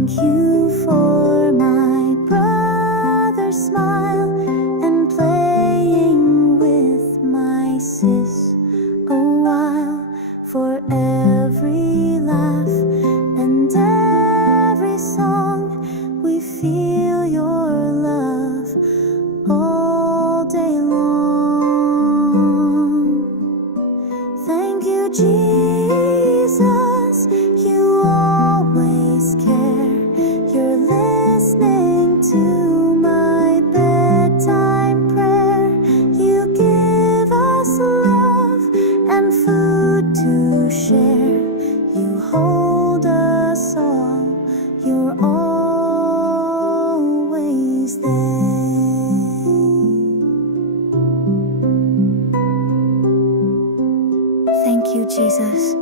Thank you for my brother's smile and playing with my sis a while, for every laugh and every song. We feel your love all day long. Thank you, Jesus, you always care. You're listening to my bedtime prayer. You give us love and food to share. You hold us all, you're always there. Thank you, Jesus,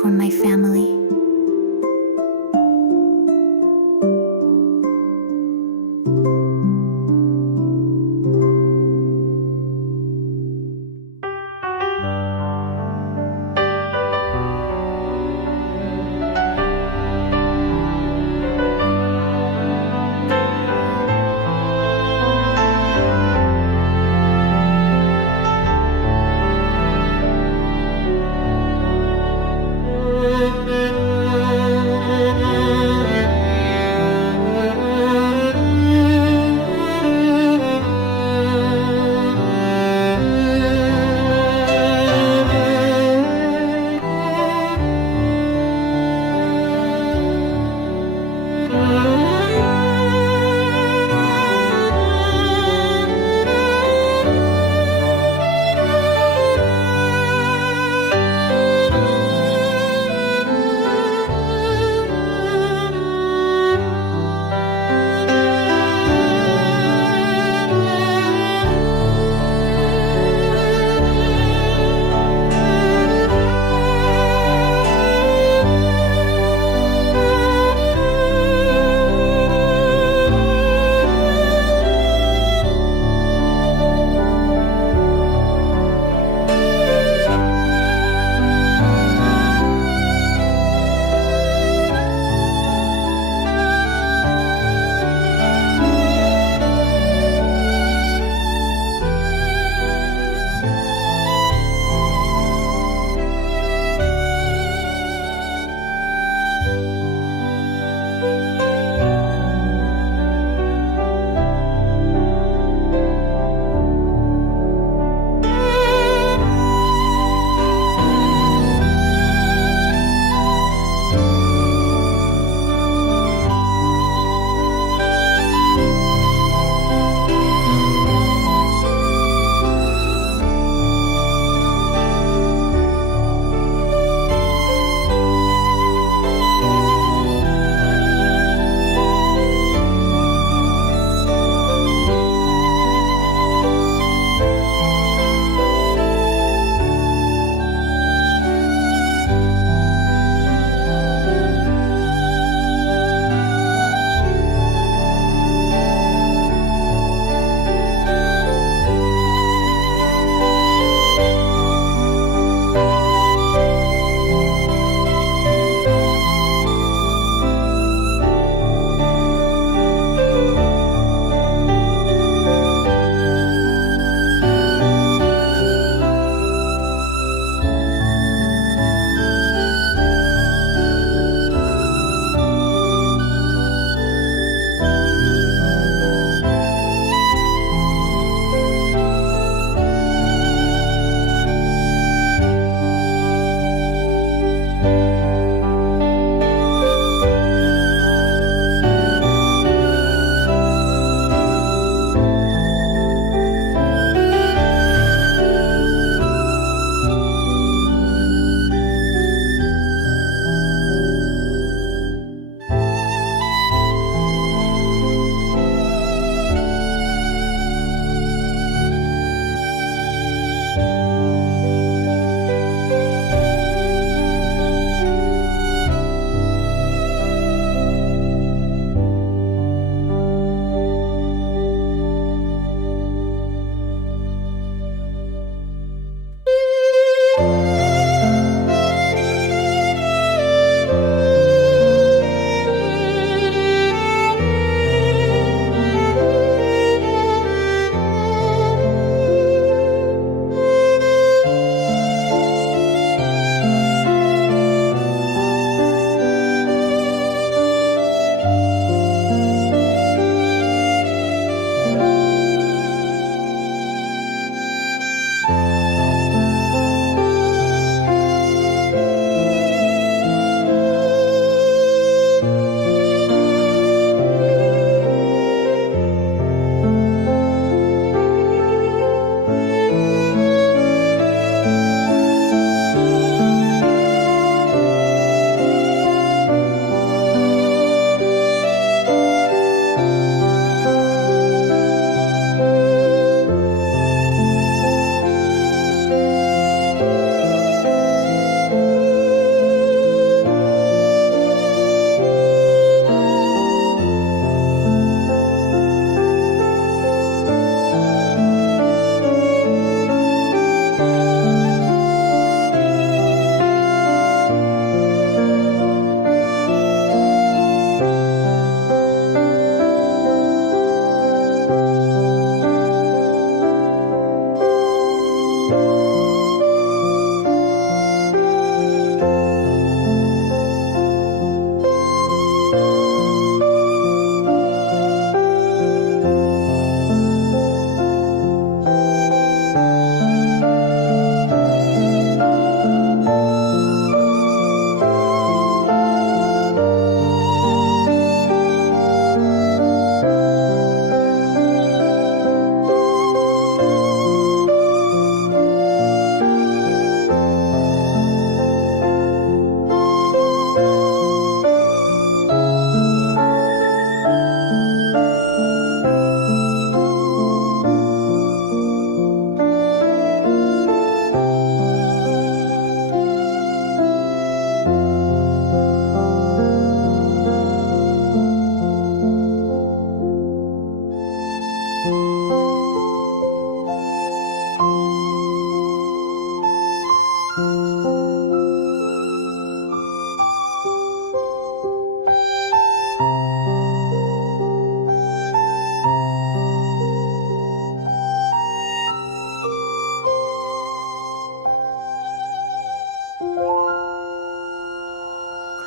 for my family.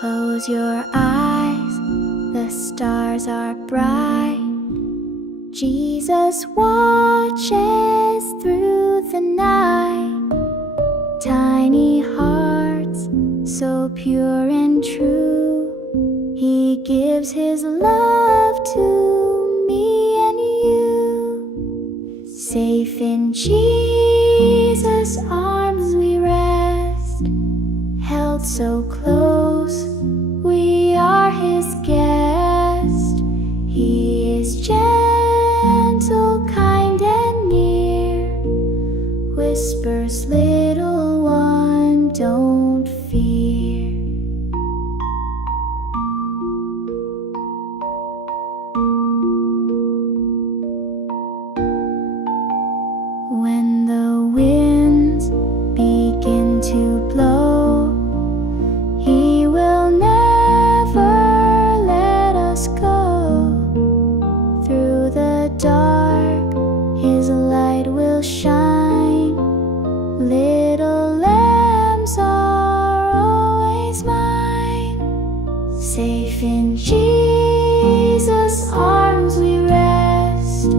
Close your eyes, the stars are bright. Jesus watches through the night. Tiny hearts, so pure and true, He gives His love to me and you. Safe in Jesus' arms we rest, held so close, we are His guest. He is gentle, kind and near, whispers, little one, don't fear. When the winds begin to blow, He will never let us go. Through the dark, His light will shine. Little lambs are always mine. Safe in Jesus' arms we rest,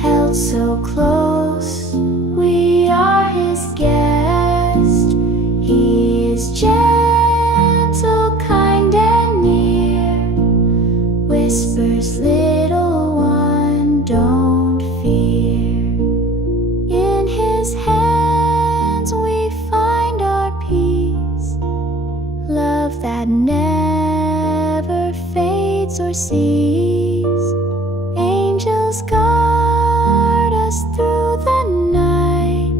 held so close, we are His guest. He is gentle, kind and near, whispers, little one, don't fear. In His hands we find our peace, love that never fades or ceases. Angels guard us through the night,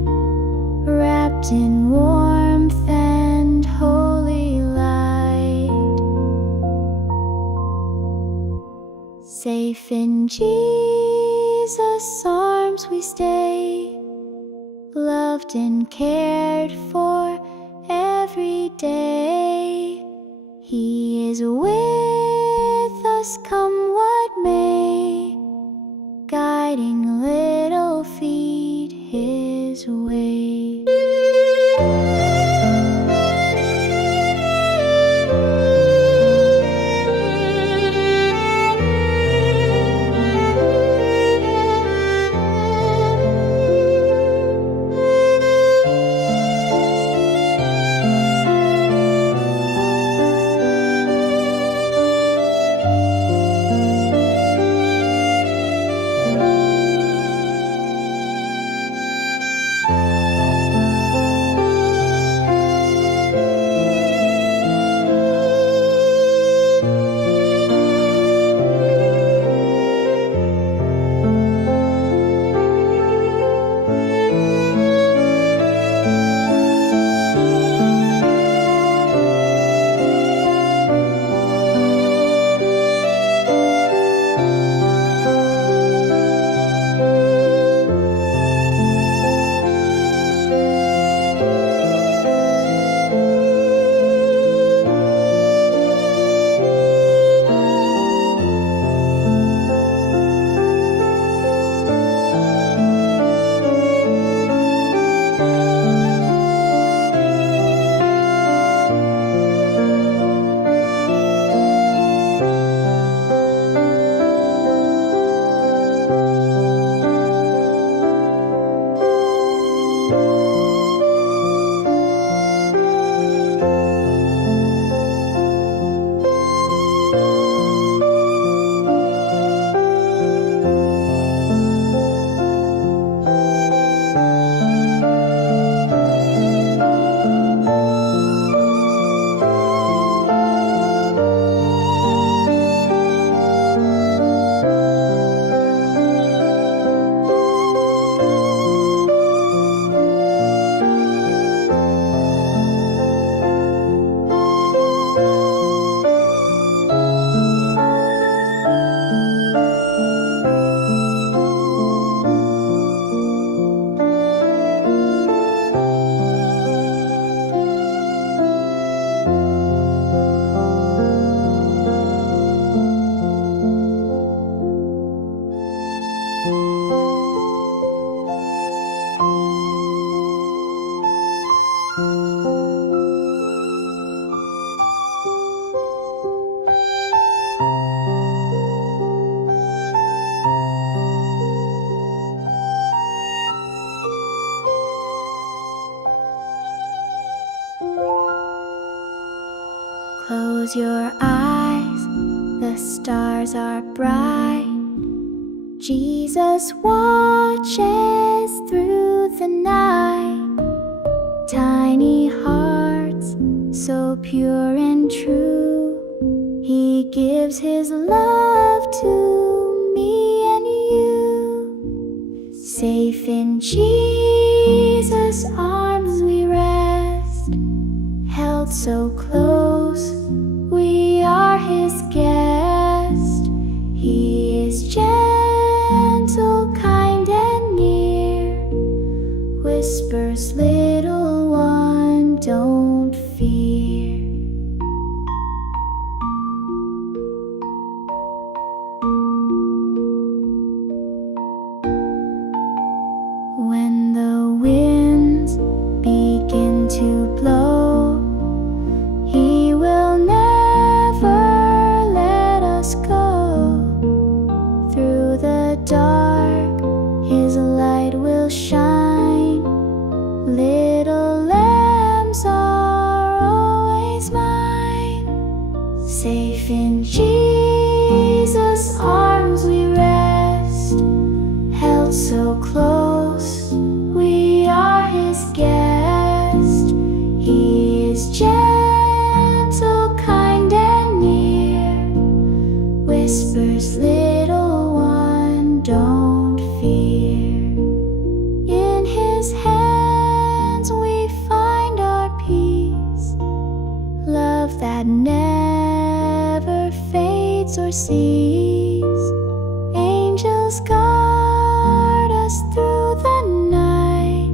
wrapped in warmth and holy light. Safe in Jesus' arms we stay, loved and cared for every day. He is with us, come what may, guiding little feet His way. Close your eyes, the stars are bright. Jesus watches through the night. Tiny hearts, so pure and true, He gives His love to me and you. Safe in Jesus' arms we rest, held so close, we are His guest. He is gentle, kind and near, whispers, little one, don't fear. When the winds begin to blow, He will never let us go. Through the dark, His light will shine. Little lambs are always mine. Safe in Jesus' arms we rest, held so close, we are His guest. He is gentle, kind and near, whispers, little one, don't fear. In His hands we find our peace, love that never fades or ceases. Angels guard us through the night,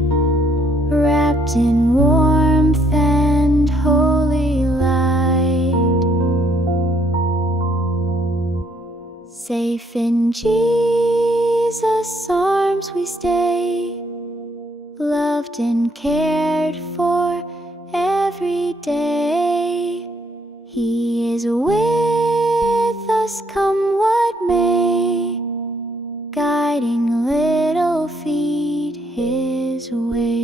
wrapped in warmth and holy light. Safe in Jesus' arms we stay, loved and cared for every day. He is with us, come what may, guiding little feet His way.